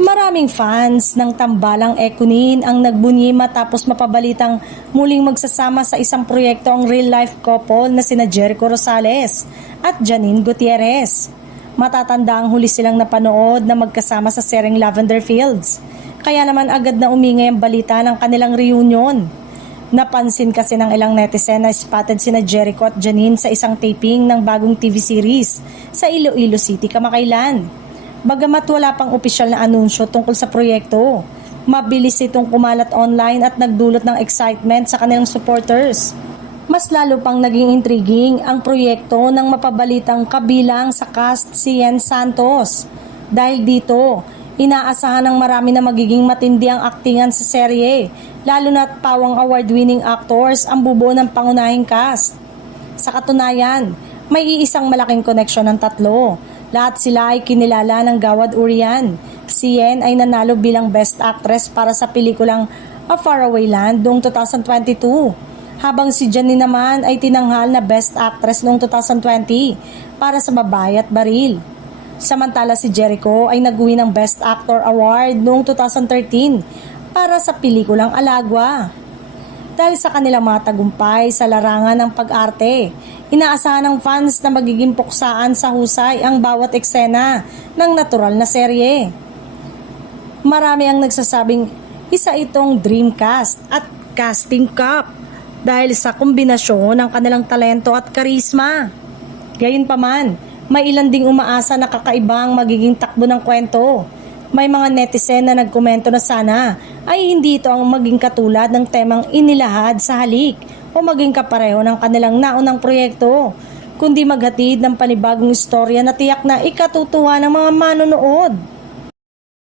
Maraming fans ng Tambalang Ekunin ang nagbunyi matapos mapabalitang muling magsasama sa isang proyekto ang real-life couple na sina Jericho Rosales at Janine Gutierrez. Matatanda ang huli silang napanood na magkasama sa sereng Lavender Fields. Kaya naman agad na umingay ang balita ng kanilang reunion. Napansin kasi ng ilang netizen na spotted sina Jericho at Janine sa isang taping ng bagong TV series sa Iloilo City kamakailan. Bagamat wala pang opisyal na anunsyo tungkol sa proyekto, mabilis itong kumalat online at nagdulot ng excitement sa kanilang supporters. Mas lalo pang naging intriguing ang proyekto ng mapabalitang kabilang sa cast si Yen Santos. Dahil dito, inaasahan ng marami na magiging matindi ang aktingan sa serye, lalo na't pawang award-winning actors ang bubuo ng pangunahing cast. Sa katunayan, may iisang malaking koneksyon ng tatlo. Lahat sila ay kinilala ng Gawad Urian. Si Yen ay nanalo bilang Best Actress para sa pelikulang A Faraway Land noong 2022. Habang si Janine naman ay tinanghal na Best Actress noong 2020 para sa Babae at Baril. Samantala si Jericho ay nag-uwi ng Best Actor Award noong 2013 para sa pelikulang Alagwa. Dahil sa kanilang mga tagumpay sa larangan ng pag-arte, inaasahan ng fans na magiging puksaan sa husay ang bawat eksena ng natural na serye. Marami ang nagsasabing isa itong dream cast at casting cup dahil sa kombinasyon ng kanilang talento at karisma. Gayunpaman, may ilan ding umaasa na kakaibang magiging takbo ng kwento. May mga netizen na nagkomento na sana ay hindi ito ang maging katulad ng temang inilahad sa halik o maging kapareho ng kanilang naunang proyekto, kundi maghatid ng panibagong istorya na tiyak na ikatutuwa ng mga manonood.